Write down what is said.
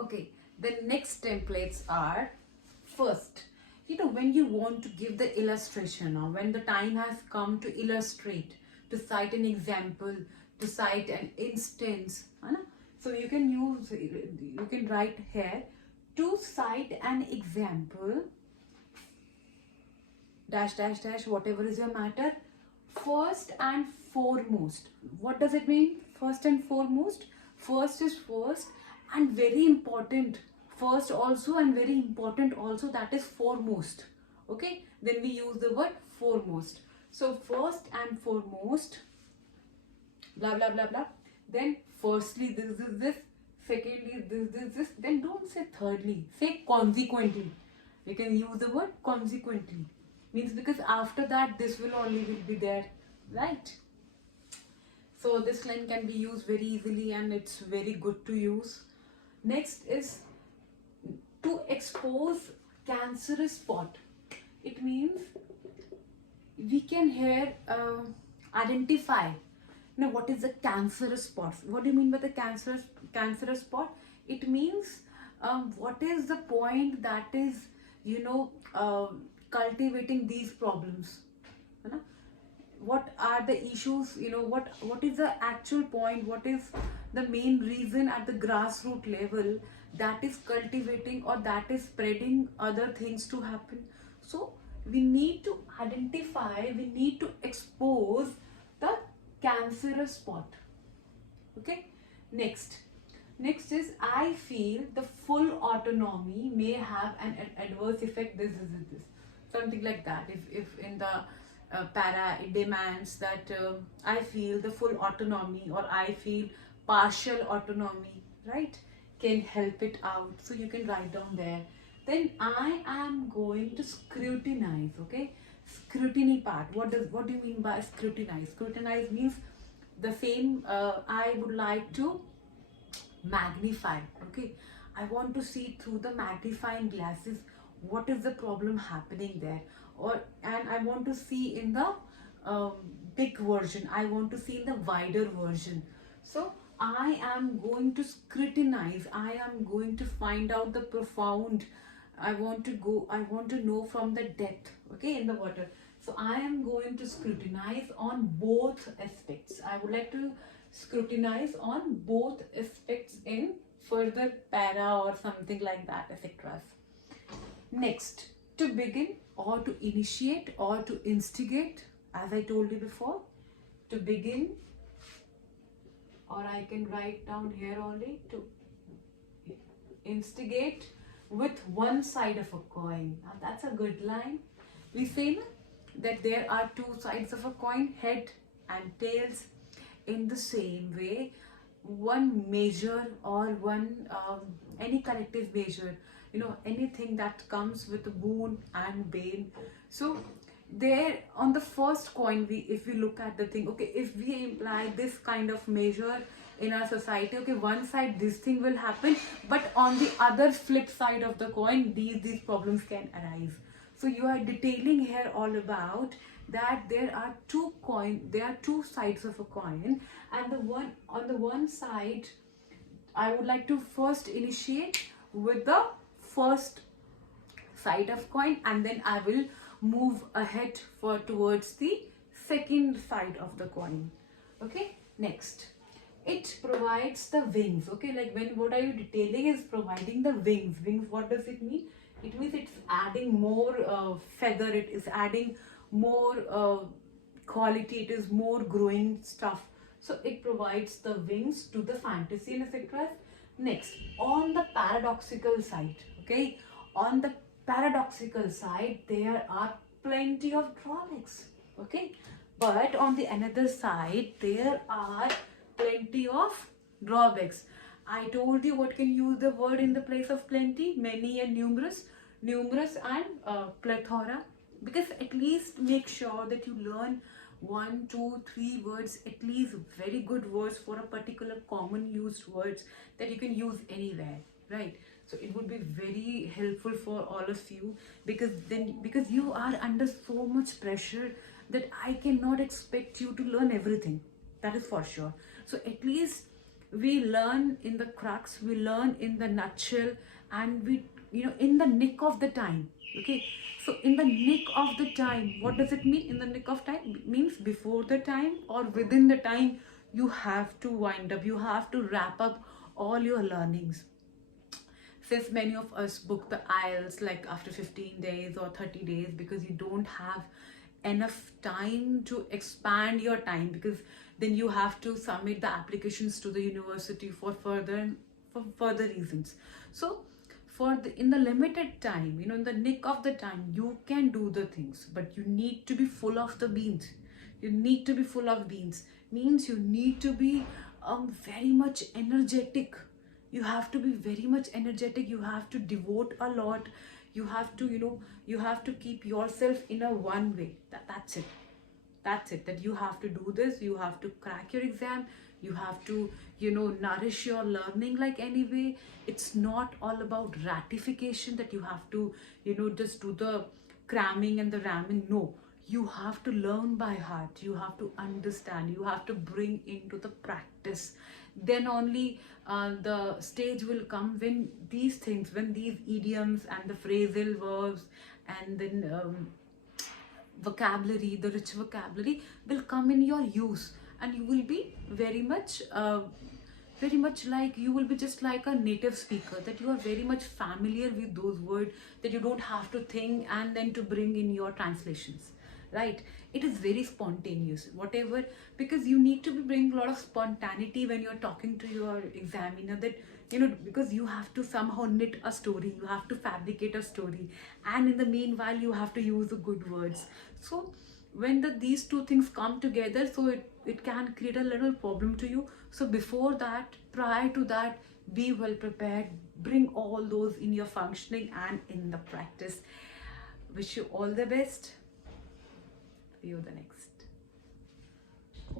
Okay, the next templates are first, when you want to give the illustration or when the time has come to illustrate, to cite an example, to cite an instance, है ना? So you can write here to cite an example dash dash dash whatever is your matter, first and foremost. What does it mean, first and foremost? First is first and very important, first also and very important also, that is foremost. Okay, then we use the word foremost. So first and foremost, blah blah blah blah, then firstly this, secondly this, then don't say thirdly, say consequently. You can use the word consequently, means because after that this will be there, right? So this line can be used very easily and it's very good to use. Next is to expose cancerous spot. It means we can here identify what is the cancerous spot. What do you mean by the cancerous spot? It means what is the point that is cultivating these problems, है ना? What are the issues, what is the actual point, what is the main reason at the grassroots level that is cultivating or that is spreading other things to happen. So we need to identify, we need to expose the cancerous spot. Okay, next is I feel the full autonomy may have an adverse effect, this, something like that. If in the para it demands that I feel the full autonomy or I feel partial autonomy, right, can help it out. So you can write down there. Then I am going to scrutinize. Okay, scrutiny part. What do you mean by scrutinize? Scrutinize means the same. I would like to magnify. Okay, I want to see through the magnifying glasses what is the problem happening there, and I want to see in the big version, I want to see in the wider version. So I am going to scrutinize, I am going to find out the profound, I want to know from the depth, okay, in the water. So I am going to scrutinize on both aspects. I would like to scrutinize on both aspects in further para or something like that, etc. Next, to begin or to initiate or to instigate, as I told you before, to begin, or I can write down here only, to instigate with one side of a coin. Now that's a good line. We say that there are two sides of a coin, head and tails. In the same way, one measure or one any collective measure, anything that comes with boon and bane. So there on the first coin, if we look at the thing, okay, if we imply this kind of measure in our society, okay, one side this thing will happen, but on the other flip side of the coin, these problems can arise. So you are detailing here all about that there are two sides of a coin, and on the one side I would like to first initiate with the first side of coin, and then I will move ahead towards the second side of the coin. Okay, next, it provides the wings. Okay, like what are you detailing is providing the wings. What does it mean? It means it's adding more feather, it is adding more quality, it is more growing stuff. So it provides the wings to the fantasy and etc. Next, on the paradoxical side, okay, on the paradoxical side there are plenty of drawbacks, okay, but on the another side there are plenty of drawbacks. I told you what can use the word in the place of plenty, many and numerous and plethora, because at least make sure that you learn 1, 2, 3 words, at least very good words for a particular common used words that you can use anywhere, right? So it would be very helpful for all of you, because you are under so much pressure that I cannot expect you to learn everything, that is for sure. So at least We learn in the crux, we learn in the nutshell, and we, in the nick of the time. Okay, so in the nick of the time, what does it mean? In the nick of time means before the time or within the time. You have to wind up, you have to wrap up all your learnings. Since many of us book the IELTS like after 15 days or 30 days, because you don't have enough time to expand your time, because then you have to submit the applications to the university for further reasons. So in the limited time, in the nick of the time, you can do the things, but you need to be full of the beans. You need to be full of beans means you need to be very much energetic. You have to be very much energetic, you have to devote a lot, you have to, you have to keep yourself in a one way. That's it, that you have to do this, you have to crack your exam, you have to, nourish your learning like anyway. It's not all about ratification, that you have to, just do the cramming and the ramming. No, you have to learn by heart, you have to understand, you have to bring into the practice. Then only the stage will come when these things, when these idioms and the phrasal verbs, and then vocabulary, the rich vocabulary will come in your use, and you will be very much like, you will be just like a native speaker, that you are very much familiar with those words, that you don't have to think and then to bring in your translations, right? It is very spontaneous, whatever, because you need to bring a lot of spontaneity when you're talking to your examiner, that, because you have to somehow knit a story, you have to fabricate a story, and in the meanwhile you have to use the good words. So when these two things come together, so it can create a little problem to you. So before that, prior to that, be well prepared, bring all those in your functioning and in the practice. Wish you all the best. See you the next.